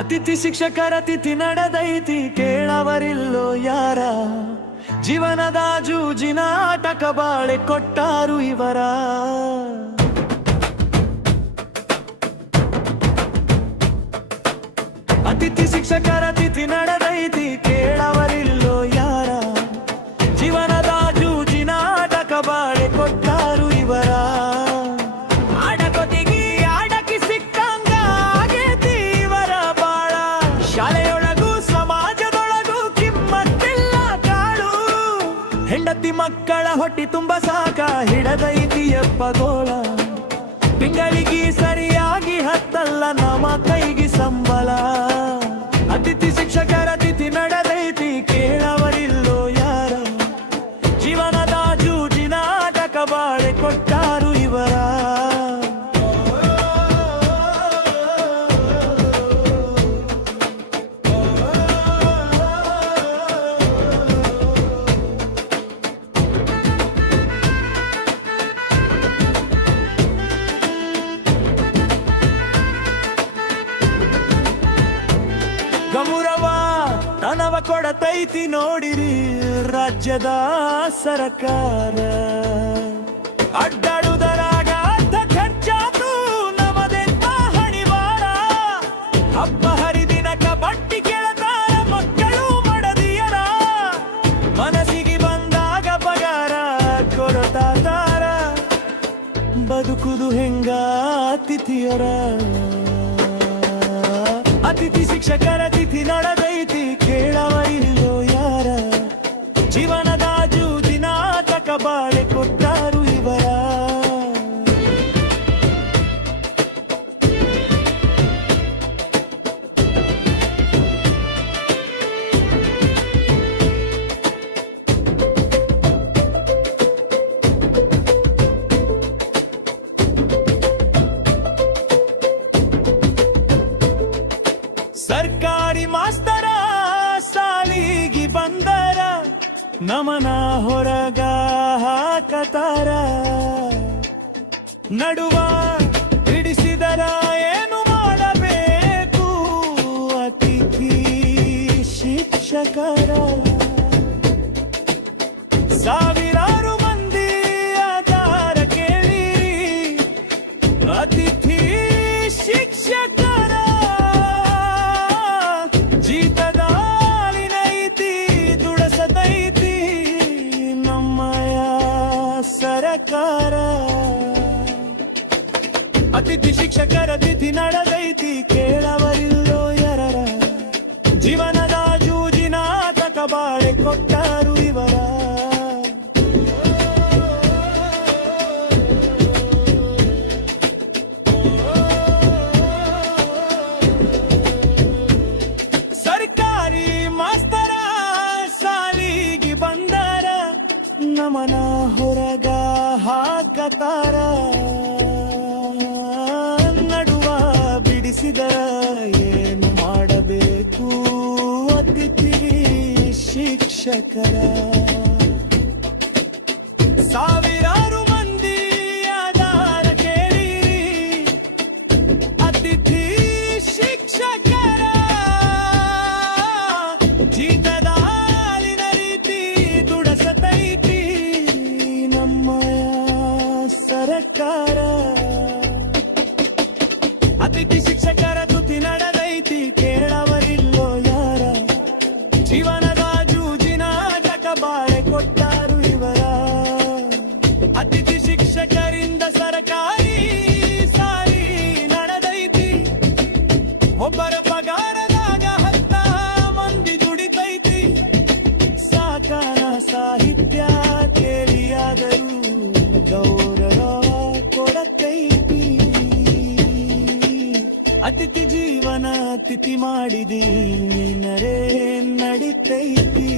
ಅತಿಥಿ ಶಿಕ್ಷಕರ ತಿಥಿ ನಡೆದೈತಿ ಕೇಳವರಿಲ್ಲೋ ಯಾರ. ಜೀವನದ ಜೂಜಿನ ಆಟಕ ಬಾಳೆ ಕೊಟ್ಟಾರು ಇವರ. ಅತಿಥಿ ಶಿಕ್ಷಕರ ತಿಥಿ ನಡೆದೈತಿ ಕೇಳವರಿಲ್ಲೋ ಯಾರ. ಜೀವನದ ಜೂಜಿನ ಆಟಕ ಬಾಳೆ ಕೊಟ್ಟಾರು ಇವರ. ಆಡಕೊತಿಗಿ ಆಡಕಿ ಸಿಕ್ಕಂಗ ಆಗೇತಿ ಇವರ ಬಾಳ. ಶಾಲೆಯೊಳಗೂ ಸಮಾಜದೊಳಗೂ ಕಿಮ್ಮತ್ತಿಲ್ಲ ಕಾಳು. ಹೆಂಡತಿ ಮಕ್ಕಳ ಹೊಟ್ಟಿ ತುಂಬ ಸಾಕ ಹಿಡದೈತಿ ಎಪ್ಪಗೋಳ. ತಿಂಗಳಿಗೆ ಸರಿಯಾಗಿ ಹತ್ತಲ್ಲ ನಮ್ಮ ಕೈಗೆ ಸಂಬಳ. ಅತಿಥಿ ಶಿಕ್ಷಕರ ತಿಥಿ ನಡೆದೈತಿ ಕೇಳವರಿಲ್ಲೋ ಯಾರ. ಜೀವನದ ಜೂಜಿನ ಆಟಕ ಬಾಳೆ ಕೊಟ್ಟಾರು ಇವರ. ಗಮುರವ ತನವ ಕೊಡತೈತಿ ನೋಡಿರಿ ರಾಜ್ಯದ ಸರಕಾರ. ಅಡ್ಡಾಡುವುದರಾಗ ಅರ್ಧ ಖರ್ಚಾತು ನಮದೆಂತ ಹಣಿವಾರ. ಹಬ್ಬ ಹರಿದಿನಕ ಬಟ್ಟಿ ಕೇಳತಾರ ಮಕ್ಕಳು ಮಡದಿಯರ. ಮನಸ್ಸಿಗೆ ಬಂದಾಗ ಪಗಾರ ಕೊಡತಾರ. ಬದುಕುದು ಹೆಂಗ ಅತಿಥಿಯರ. ಅತಿಥಿ ಶಿಕ್ಷಕರ ತಿಥಿ ನಡೆದೈತಿ ಕೇಳವರಿಲ್ಲೋ ಯಾರ. ಜೀವನದ ಜೂಜಿನ ಆಟಕ ಬಾಳೆ ಕೊಟ್ಟಾರು ಇವರ. ಸರ್ಕಾರಿ ಮಾಸ್ತರ ಸಾಲಿಗೆ ಬಂದರ ನಮನ ಹೊರಗ ಹಾಕತಾರ. ನಡುವ ಹಿಡಿಸಿದರ ಏನು ಮಾಡಬೇಕು ಅತಿಥಿ ಶಿಕ್ಷಕರ. ಸಾವಿರಾರು ಮಂದಿ ಆಧಾರ ಕೇಳಿ ಅತಿಥಿ ಶಿಕ್ಷಕರ. ಸರಕಾರ ಅತಿಥಿ ಶಿಕ್ಷಕರ ತಿಥಿ ನಡೆದೈತಿ ಕೇಳವರಿಲ್ಲೋ ಯಾರ. ಜೀವನದ ಜೂಜಿನ ಆಟಕ ಬಾಳೆ ಕೊಟ್ಟಾರು ಇವರ. ಸರ್ಕಾರಿ ಮಾಸ್ತರ ಸಾಲಿಗೆ ಬಂದರ ನಮನ ಹೊರಗ ಹಾಕತಾರ. ನಡುವ ಬಿಡಿಸಿದರ ಏನು ಮಾಡಬೇಕು ಅತಿಥಿ ಶಿಕ್ಷಕರ. ಸಾವಿರಾರು ಮಂದಿ ಆಧಾರ ಕೇಳಿರಿ ಅತಿಥಿ ಶಿಕ್ಷಕರ. ಜೀತದ ಹಾಲಿನ ರೀತಿ ದುಡಸತೈತಿ ಸರಕಾರ. ಅತಿಥಿ ಶಿಕ್ಷಕರ ತುತಿ ನಡೆದೈತಿ ಕೇಳವರಿಲ್ಲೋ ಯಾರ. ಜೀವನದ ಜೂಜಿನ ಆಟಕ ಬಾಳೆ ಕೊಟ್ಟಾರು ಇವರ. ಅತಿಥಿ ಶಿಕ್ಷಕರಿಂದ ಸರಕಾರಿ ಸಾರಿ ನಡೆದೈತಿ. ಒಬ್ಬರ ಪಗಾರದಾಗ 10 ಮಂದಿ ದುಡಿತೈತಿ. ಸಾಕನ ಸಾಹಿತ್ಯ ಕೇಳಿಯಾದರೂ ಗೌರವ ಕೊಡತೈತಿ. ಅತಿಥಿ ಜೀವನ ತಿಥಿ ಮಾಡಿದಿ ನರೇ ನಡಿತೈತಿ.